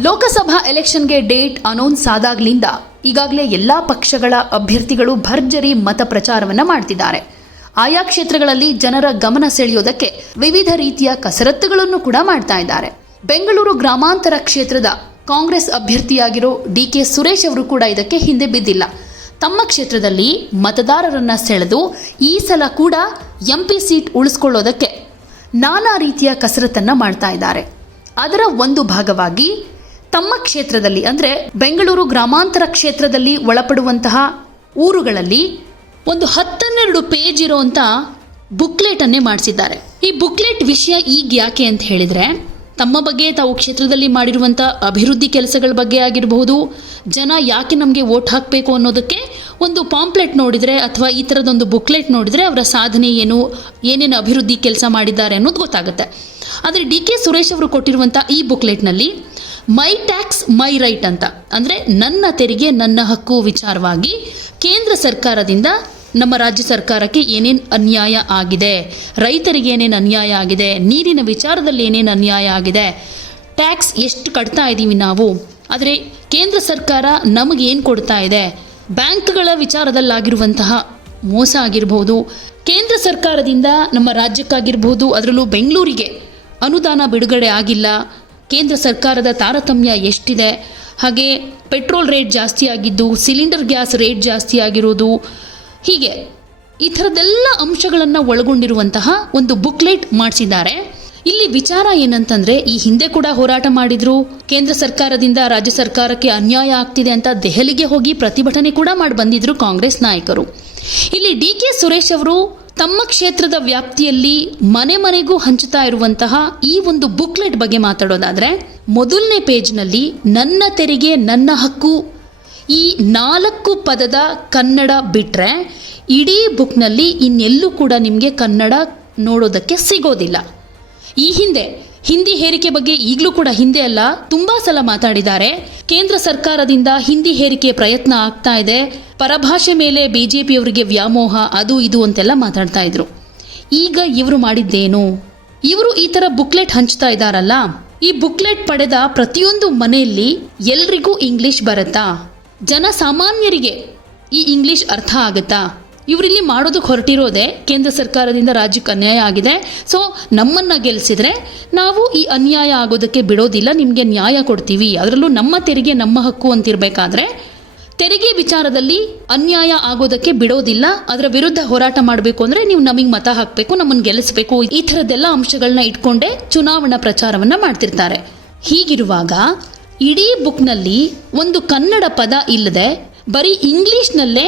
ಲೋಕಸಭಾ ಎಲೆಕ್ಷನ್ಗೆ date announce ಆದಾಗ್ಲಿಂದ ಈಗಾಗಲೇ ಎಲ್ಲಾ ಪಕ್ಷಗಳ ಅಭ್ಯರ್ಥಿಗಳು ಭರ್ಜರಿ ಮತ ಪ್ರಚಾರವನ್ನ ಮಾಡ್ತಿದ್ದಾರೆ. ಆಯಾ ಕ್ಷೇತ್ರಗಳಲ್ಲಿ ಜನರ ಗಮನ ಸೆಳೆಯೋದಕ್ಕೆ ವಿವಿಧ ರೀತಿಯ ಕಸರತ್ತುಗಳನ್ನು ಕೂಡ ಮಾಡ್ತಾ ಇದ್ದಾರೆ. ಬೆಂಗಳೂರು ಗ್ರಾಮಾಂತರ ಕ್ಷೇತ್ರದ ಕಾಂಗ್ರೆಸ್ ಅಭ್ಯರ್ಥಿಯಾಗಿರೋ ಡಿ ಕೆ ಸುರೇಶ್ ಅವರು ಕೂಡ ಇದಕ್ಕೆ ಹಿಂದೆ ಬಿದ್ದಿಲ್ಲ. ತಮ್ಮ ಕ್ಷೇತ್ರದಲ್ಲಿ ಮತದಾರರನ್ನ ಸೆಳೆದು ಈ ಸಲ ಕೂಡ ಎಂಪಿ ಸೀಟ್ ಉಳಿಸ್ಕೊಳ್ಳೋದಕ್ಕೆ ನಾನಾ ರೀತಿಯ ಕಸರತ್ತನ್ನ ಮಾಡ್ತಾ ಇದ್ದಾರೆ. ಅದರ ಒಂದು ಭಾಗವಾಗಿ ತಮ್ಮ ಕ್ಷೇತ್ರದಲ್ಲಿ, ಅಂದರೆ ಬೆಂಗಳೂರು ಗ್ರಾಮಾಂತರ ಕ್ಷೇತ್ರದಲ್ಲಿ ಒಳಪಡುವಂತಹ ಊರುಗಳಲ್ಲಿ ಒಂದು ಹತ್ತನ್ನೆರಡು ಪೇಜ್ ಇರುವಂಥ ಬುಕ್ಲೆಟ್ ಅನ್ನೇ ಮಾಡಿಸಿದ್ದಾರೆ. ಈ ಬುಕ್ಲೆಟ್ ವಿಷಯ ಈಗ ಯಾಕೆ ಅಂತ ಹೇಳಿದ್ರೆ, ತಮ್ಮ ಬಗ್ಗೆ ತಾವು ಕ್ಷೇತ್ರದಲ್ಲಿ ಮಾಡಿರುವಂಥ ಅಭಿವೃದ್ಧಿ ಕೆಲಸಗಳ ಬಗ್ಗೆ ಆಗಿರಬಹುದು, ಜನ ಯಾಕೆ ನಮಗೆ ವೋಟ್ ಹಾಕಬೇಕು ಅನ್ನೋದಕ್ಕೆ ಒಂದು ಪಾಂಪ್ಲೆಟ್ ನೋಡಿದರೆ ಅಥವಾ ಈ ಥರದೊಂದು ಬುಕ್ಲೆಟ್ ನೋಡಿದರೆ ಅವರ ಸಾಧನೆ ಏನು, ಏನೇನು ಅಭಿವೃದ್ಧಿ ಕೆಲಸ ಮಾಡಿದ್ದಾರೆ ಅನ್ನೋದು ಗೊತ್ತಾಗುತ್ತೆ. ಆದರೆ ಡಿ ಕೆ ಸುರೇಶ್ ಅವರು ಕೊಟ್ಟಿರುವಂಥ ಈ ಬುಕ್ಲೆಟ್ನಲ್ಲಿ ಮೈ ಟ್ಯಾಕ್ಸ್, ಮೈ ರೈಟ್ ಅಂತ. ಅಂದರೆ ನನ್ನ ತೆರಿಗೆ, ನನ್ನ ಹಕ್ಕು ವಿಚಾರವಾಗಿ ಕೇಂದ್ರ ಸರ್ಕಾರದಿಂದ ನಮ್ಮ ರಾಜ್ಯ ಸರ್ಕಾರಕ್ಕೆ ಏನೇನು ಅನ್ಯಾಯ ಆಗಿದೆ, ರೈತರಿಗೆ ಏನೇನು ಅನ್ಯಾಯ ಆಗಿದೆ, ನೀರಿನ ವಿಚಾರದಲ್ಲಿ ಏನೇನು ಅನ್ಯಾಯ ಆಗಿದೆ, ಟ್ಯಾಕ್ಸ್ ಎಷ್ಟು ಕಟ್ತಾ ಇದ್ದೀವಿ ನಾವು. ಆದರೆ ಕೇಂದ್ರ ಸರ್ಕಾರ ನಮಗೆ ಏನು ಕೊಡ್ತಾ ಇದೆ? ಬ್ಯಾಂಕ್ಗಳ ವಿಚಾರದಲ್ಲಾಗಿರುವಂತಹ ಮೋಸ ಆಗಿರಬಹುದು ಕೇಂದ್ರ ಸರ್ಕಾರದಿಂದ ನಮ್ಮ ರಾಜ್ಯಕ್ಕಾಗಿರ್ಬೋದು, ಅದರಲ್ಲೂ ಬೆಂಗಳೂರಿಗೆ ಅನುದಾನ ಬಿಡುಗಡೆ ಆಗಿಲ್ಲ ಕೇಂದ್ರ ಸರ್ಕಾರದ ತಾರತಮ್ಯ ಎಷ್ಟಿದೆ? ಹಾಗೆ ಪೆಟ್ರೋಲ್ ರೇಟ್ ಜಾಸ್ತಿ ಆಗಿದ್ದು ಸಿಲಿಂಡರ್ ಗ್ಯಾಸ್ ರೇಟ್ ಜಾಸ್ತಿ ಆಗಿರೋದು ಹೀಗೆ ಈ ಥರದೆಲ್ಲ ಅಂಶಗಳನ್ನು ಒಳಗೊಂಡಿರುವಂತಹ ಒಂದು ಬುಕ್ಲೆಟ್ ಮಾಡಿಸಿದ್ದಾರೆ. ಇಲ್ಲಿ ವಿಚಾರ ಏನಂತಂದ್ರೆ, ಈ ಹಿಂದೆ ಕೂಡ ಹೋರಾಟ ಮಾಡಿದ್ರು. ಕೇಂದ್ರ ಸರ್ಕಾರದಿಂದ ರಾಜ್ಯ ಸರ್ಕಾರಕ್ಕೆ ಅನ್ಯಾಯ ಆಗ್ತಿದೆ ಅಂತ ದೆಹಲಿಗೆ ಹೋಗಿ ಪ್ರತಿಭಟನೆ ಕೂಡ ಮಾಡಿ ಬಂದಿದ್ರು ಕಾಂಗ್ರೆಸ್ ನಾಯಕರು. ಇಲ್ಲಿ ಡಿ ಕೆ ಸುರೇಶ್ ಅವರು ತಮ್ಮ ಕ್ಷೇತ್ರದ ವ್ಯಾಪ್ತಿಯಲ್ಲಿ ಮನೆ ಮನೆಗೂ ಹಂಚುತ್ತಾ ಇರುವಂತಹ ಈ ಒಂದು ಬುಕ್ಲೆಟ್ ಬಗ್ಗೆ ಮಾತಾಡೋದಾದ್ರೆ ಮೊದಲನೇ ಪೇಜ್ನಲ್ಲಿ ನನ್ನ ತೆರಿಗೆ, ನನ್ನ ಹಕ್ಕು ಈ ನಾಲ್ಕು ಪದದ ಕನ್ನಡ ಬಿಟ್ರೆ ಇಡೀ ಬುಕ್ನಲ್ಲಿ ಇನ್ನೆಲ್ಲೂ ಕೂಡ ನಿಮಗೆ ಕನ್ನಡ ನೋಡೋದಕ್ಕೆ ಸಿಗೋದಿಲ್ಲ. ಈ ಹಿಂದೆ, ಹಿಂದಿ ಹೇರಿಕೆ ಬಗ್ಗೆ ಈಗಲೂ ಕೂಡ ಹಿಂದೆ ಅಲ್ಲ, ತುಂಬಾ ಸಲ ಮಾತಾಡಿದ್ದಾರೆ. ಕೇಂದ್ರ ಸರ್ಕಾರದಿಂದ ಹಿಂದಿ ಹೇರಿಕೆ ಪ್ರಯತ್ನ ಆಗ್ತಾ ಇದೆ. ಪರಭಾಷೆ ಮೇಲೆ ಬಿಜೆಪಿಯವರಿಗೆ ವ್ಯಾಮೋಹ, ಅದು ಇದು ಅಂತೆಲ್ಲ ಮಾತಾಡ್ತಾ ಇದ್ರು. ಈಗ ಇವರು ಮಾಡಿದ್ದೇನು? ಇವರು ಈ ತರ ಬುಕ್ಲೆಟ್ ಹಂಚ್ತಾ ಇದ್ದಾರಲ್ಲ ಈ ಬುಕ್ಲೆಟ್ ಪಡೆದ ಪ್ರತಿಯೊಂದು ಮನೆಯಲ್ಲಿ ಎಲ್ರಿಗೂ ಇಂಗ್ಲಿಷ್ ಬರುತ್ತಾ? ಜನಸಾಮಾನ್ಯರಿಗೆ ಈ ಇಂಗ್ಲಿಷ್ ಅರ್ಥ ಆಗುತ್ತಾ? ಇವರಿಲ್ಲಿ ಮಾಡೋದಕ್ಕೆ ಹೊರಟಿರೋದೇ ಕೇಂದ್ರ ಸರ್ಕಾರದಿಂದ ರಾಜ್ಯಕ್ಕೆ ಅನ್ಯಾಯ ಆಗಿದೆ. ಸೊ ನಮ್ಮನ್ನು ಗೆಲ್ಲಿಸಿದ್ರೆ ನಾವು ಈ ಅನ್ಯಾಯ ಆಗೋದಕ್ಕೆ ಬಿಡೋದಿಲ್ಲ, ನಿಮಗೆ ನ್ಯಾಯ ಕೊಡ್ತೀವಿ. ಅದರಲ್ಲೂ ನಮ್ಮ ತೆರಿಗೆ ನಮ್ಮ ಹಕ್ಕು ಅಂತಿರಬೇಕಾದ್ರೆ ತೆರಿಗೆ ವಿಚಾರದಲ್ಲಿ ಅನ್ಯಾಯ ಆಗೋದಕ್ಕೆ ಬಿಡೋದಿಲ್ಲ. ಅದರ ವಿರುದ್ಧ ಹೋರಾಟ ಮಾಡಬೇಕು ಅಂದ್ರೆ ನೀವು ನಮಗೆ ಮತ ಹಾಕಬೇಕು, ನಮ್ಮನ್ನು ಗೆಲ್ಲಿಸಬೇಕು ಈ ಥರದ್ದೆಲ್ಲ ಅಂಶಗಳನ್ನ ಇಟ್ಕೊಂಡೇ ಚುನಾವಣಾ ಪ್ರಚಾರವನ್ನ ಮಾಡ್ತಿರ್ತಾರೆ. ಹೀಗಿರುವಾಗ ಇಡೀ ಬುಕ್ನಲ್ಲಿ ಒಂದು ಕನ್ನಡ ಪದ ಇಲ್ಲದೆ ಬರೀ ಇಂಗ್ಲಿಷ್ನಲ್ಲೇ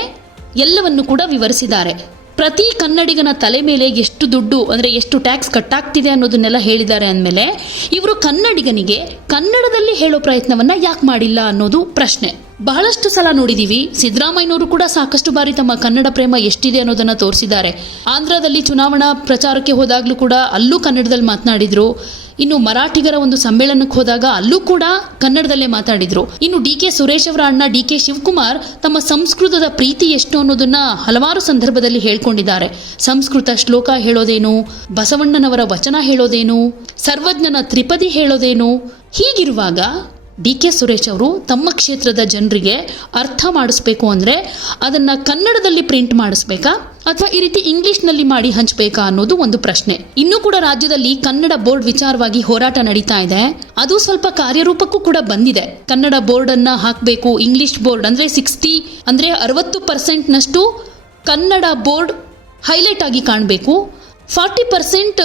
ಎಲ್ಲವನ್ನು ಕೂಡ ವಿವರಿಸಿದ್ದಾರೆ. ಪ್ರತಿ ಕನ್ನಡಿಗನ ತಲೆ ಮೇಲೆ ಎಷ್ಟು ದುಡ್ಡು, ಅಂದರೆ ಎಷ್ಟು ಟ್ಯಾಕ್ಸ್ ಕಟ್ಟಾಗ್ತಿದೆ ಅನ್ನೋದನ್ನೆಲ್ಲ ಹೇಳಿದ್ದಾರೆ ಅಂದಮೇಲೆ, ಇವರು ಕನ್ನಡಿಗನಿಗೆ ಕನ್ನಡದಲ್ಲಿ ಹೇಳೋ ಪ್ರಯತ್ನವನ್ನು ಯಾಕೆ ಮಾಡಿಲ್ಲ ಅನ್ನೋದು ಪ್ರಶ್ನೆ. ಬಹಳಷ್ಟು ಸಲ ನೋಡಿದೀವಿ, ಸಿದ್ದರಾಮಯ್ಯನವರು ಕೂಡ ಸಾಕಷ್ಟು ಬಾರಿ ತಮ್ಮ ಕನ್ನಡ ಪ್ರೇಮ ಎಷ್ಟಿದೆ ಅನ್ನೋದನ್ನ ತೋರಿಸಿದ್ದಾರೆ. ಆಂಧ್ರದಲ್ಲಿ ಚುನಾವಣಾ ಪ್ರಚಾರಕ್ಕೆ ಹೋದಾಗಲೂ ಕೂಡ ಅಲ್ಲೂ ಕನ್ನಡದಲ್ಲಿ ಮಾತನಾಡಿದ್ರು. ಇನ್ನು ಮರಾಠಿಗರ ಒಂದು ಸಮ್ಮೇಳನಕ್ಕೆ ಹೋದಾಗ ಅಲ್ಲೂ ಕೂಡ ಕನ್ನಡದಲ್ಲೇ ಮಾತಾಡಿದ್ರು. ಇನ್ನು ಡಿ ಕೆ ಸುರೇಶ್ ಅವರ ಅಣ್ಣ ಡಿ ಕೆ ಶಿವಕುಮಾರ್ ತಮ್ಮ ಸಂಸ್ಕೃತದ ಪ್ರೀತಿ ಎಷ್ಟು ಅನ್ನೋದನ್ನ ಹಲವಾರು ಸಂದರ್ಭದಲ್ಲಿ ಹೇಳ್ಕೊಂಡಿದ್ದಾರೆ. ಸಂಸ್ಕೃತ ಶ್ಲೋಕ ಹೇಳೋದೇನು? ಬಸವಣ್ಣನವರ ವಚನ ಹೇಳೋದೇನು? ಸರ್ವಜ್ಞನ ತ್ರಿಪದಿ ಹೇಳೋದೇನು? ಹೀಗಿರುವಾಗ ಡಿ ಕೆ ಸುರೇಶ್ ಅವರು ತಮ್ಮ ಕ್ಷೇತ್ರದ ಜನರಿಗೆ ಅರ್ಥ ಮಾಡಿಸ್ಬೇಕು ಅಂದರೆ ಅದನ್ನು ಕನ್ನಡದಲ್ಲಿ ಪ್ರಿಂಟ್ ಮಾಡಿಸ್ಬೇಕಾ? ಅಥವಾ ಈ ರೀತಿ ಇಂಗ್ಲಿಷ್ನಲ್ಲಿ ಮಾಡಿ ಹಂಚಬೇಕಾ ಅನ್ನೋದು ಒಂದು ಪ್ರಶ್ನೆ. ಇನ್ನೂ ಕೂಡ ರಾಜ್ಯದಲ್ಲಿ ಕನ್ನಡ ಬೋರ್ಡ್ ವಿಚಾರವಾಗಿ ಹೋರಾಟ ನಡೀತಾ ಇದೆ. ಅದು ಸ್ವಲ್ಪ ಕಾರ್ಯರೂಪಕ್ಕೂ ಕೂಡ ಬಂದಿದೆ. ಕನ್ನಡ ಬೋರ್ಡ್ ಅನ್ನ ಹಾಕಬೇಕು, ಇಂಗ್ಲಿಷ್ ಬೋರ್ಡ್ ಅಂದ್ರೆ ಸಿಕ್ಸ್ಟಿ ಅಂದ್ರೆ ಅರವತ್ತು ಪರ್ಸೆಂಟ್ನಷ್ಟು ಕನ್ನಡ ಬೋರ್ಡ್ ಹೈಲೈಟ್ ಆಗಿ ಕಾಣಬೇಕು. ಫಾರ್ಟಿ ಪರ್ಸೆಂಟ್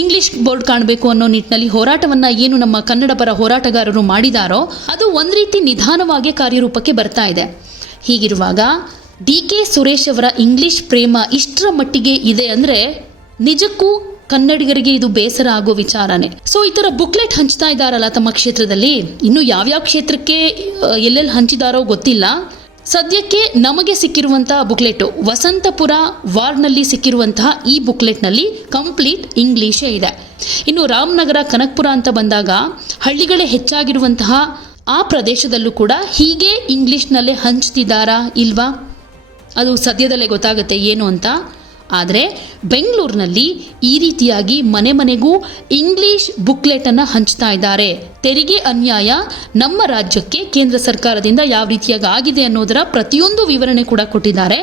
ಇಂಗ್ಲಿಷ್ ಬೋರ್ಡ್ ಕಾಣಬೇಕು ಅನ್ನೋ ನಿಟ್ಟಿನಲ್ಲಿ ಹೋರಾಟವನ್ನ ಏನು ನಮ್ಮ ಕನ್ನಡ ಪರ ಹೋರಾಟಗಾರರು ಮಾಡಿದಾರೋ ಅದು ಒಂದ್ ರೀತಿ ನಿಧಾನವಾಗಿ ಕಾರ್ಯರೂಪಕ್ಕೆ ಬರ್ತಾ ಇದೆ. ಹೀಗಿರುವಾಗ ಡಿ ಕೆ ಸುರೇಶ್ ಅವರ ಇಂಗ್ಲಿಷ್ ಪ್ರೇಮ ಇಷ್ಟರ ಮಟ್ಟಿಗೆ ಇದೆ ಅಂದ್ರೆ ನಿಜಕ್ಕೂ ಕನ್ನಡಿಗರಿಗೆ ಇದು ಬೇಸರ ಆಗೋ ವಿಚಾರನೇ. ಸೊ ಈ ತರ ಬುಕ್ಲೆಟ್ ಹಂಚ್ತಾ ಇದ್ದಾರಲ್ಲ ತಮ್ಮ ಕ್ಷೇತ್ರದಲ್ಲಿ, ಇನ್ನು ಯಾವ್ಯಾವ ಕ್ಷೇತ್ರಕ್ಕೆ ಎಲ್ಲೆಲ್ಲಿ ಹಂಚಿದಾರೋ ಗೊತ್ತಿಲ್ಲ. ಸದ್ಯಕ್ಕೆ ನಮಗೆ ಸಿಕ್ಕಿರುವಂತಹ ಬುಕ್ಲೆಟ್ ವಸಂತಪುರ ವಾರ್ಡ್ನಲ್ಲಿ ಸಿಕ್ಕಿರುವಂತಹ ಈ ಬುಕ್ಲೆಟ್ನಲ್ಲಿ ಕಂಪ್ಲೀಟ್ ಇಂಗ್ಲಿಷೇ ಇದೆ. ಇನ್ನು ರಾಮನಗರ ಕನಕಪುರ ಅಂತ ಬಂದಾಗ ಹಳ್ಳಿಗಳೇ ಹೆಚ್ಚಾಗಿರುವಂತಹ ಆ ಪ್ರದೇಶದಲ್ಲೂ ಕೂಡ ಹೀಗೆ ಇಂಗ್ಲಿಷ್ನಲ್ಲೇ ಹಂಚ್ತಿದ್ದಾರಾ ಇಲ್ವಾ? ಅದು ಸದ್ಯದಲ್ಲೇ ಗೊತ್ತಾಗುತ್ತೆ ಏನು ಅಂತ. ಆದರೆ ಬೆಂಗಳೂರಿನಲ್ಲಿ ಈ ರೀತಿಯಾಗಿ ಮನೆ ಮನೆಗೂ ಇಂಗ್ಲಿಷ್ ಬುಕ್ಲೆಟ್ ಅನ್ನ ಹಂಚ್ತಾ ಇದ್ದಾರೆ. ತೆರಿಗೆ ಅನ್ಯಾಯ ನಮ್ಮ ರಾಜ್ಯಕ್ಕೆ ಕೇಂದ್ರ ಸರ್ಕಾರದಿಂದ ಯಾವ ರೀತಿಯಾಗಿ ಆಗಿದೆ ಅನ್ನೋದರ ಪ್ರತಿಯೊಂದು ವಿವರಣೆ ಕೂಡ ಕೊಟ್ಟಿದ್ದಾರೆ.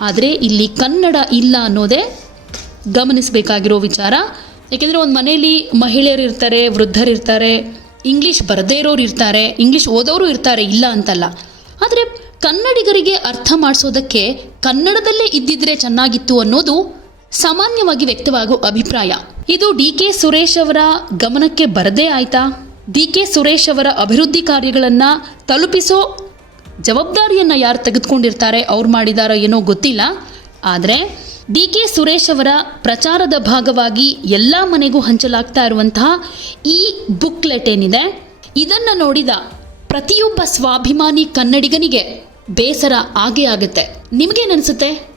ಆದರೆ ಇಲ್ಲಿ ಕನ್ನಡ ಇಲ್ಲ ಅನ್ನೋದೇ ಗಮನಿಸಬೇಕಾಗಿರೋ ವಿಚಾರ. ಯಾಕೆಂದರೆ ಒಂದು ಮನೆಯಲ್ಲಿ ಮಹಿಳೆಯರು ಇರ್ತಾರೆ ವೃದ್ಧರಿರ್ತಾರೆ ಇಂಗ್ಲೀಷ್ ಬರದೇ ಇರೋರು ಇರ್ತಾರೆ, ಇಂಗ್ಲೀಷ್ ಓದೋರು ಇರ್ತಾರೆ ಇಲ್ಲ ಅಂತಲ್ಲ. ಆದರೆ ಕನ್ನಡಿಗರಿಗೆ ಅರ್ಥ ಮಾಡಿಸೋದಕ್ಕೆ ಕನ್ನಡದಲ್ಲೇ ಇದ್ದಿದ್ರೆ ಚೆನ್ನಾಗಿತ್ತು ಅನ್ನೋದು ಸಾಮಾನ್ಯವಾಗಿ ವ್ಯಕ್ತವಾಗೋ ಅಭಿಪ್ರಾಯ. ಇದು ಡಿ ಕೆ ಸುರೇಶ್ ಅವರ ಗಮನಕ್ಕೆ ಬರದೇ ಆಯ್ತಾ? ಡಿ ಕೆ ಸುರೇಶ್ ಅವರ ಅಭಿವೃದ್ಧಿ ಕಾರ್ಯಗಳನ್ನ ತಲುಪಿಸೋ ಜವಾಬ್ದಾರಿಯನ್ನ ಯಾರು ತೆಗೆದುಕೊಂಡಿರ್ತಾರೆ, ಅವ್ರು ಮಾಡಿದಾರೋ ಏನೋ ಗೊತ್ತಿಲ್ಲ. ಆದರೆ ಡಿ ಕೆ ಸುರೇಶ್ ಅವರ ಪ್ರಚಾರದ ಭಾಗವಾಗಿ ಎಲ್ಲ ಮನೆಗೂ ಹಂಚಲಾಗ್ತಾ ಇರುವಂತಹ ಈ ಬುಕ್ಲೆಟ್ ಏನಿದೆ, ಇದನ್ನ ನೋಡಿದ ಪ್ರತಿಯೊಬ್ಬ ಸ್ವಾಭಿಮಾನಿ ಕನ್ನಡಿಗನಿಗೆ ಬೇಸರ ಆಗೇ ಆಗುತ್ತೆ. ನಿಮಗೇನನ್ಸುತ್ತೆ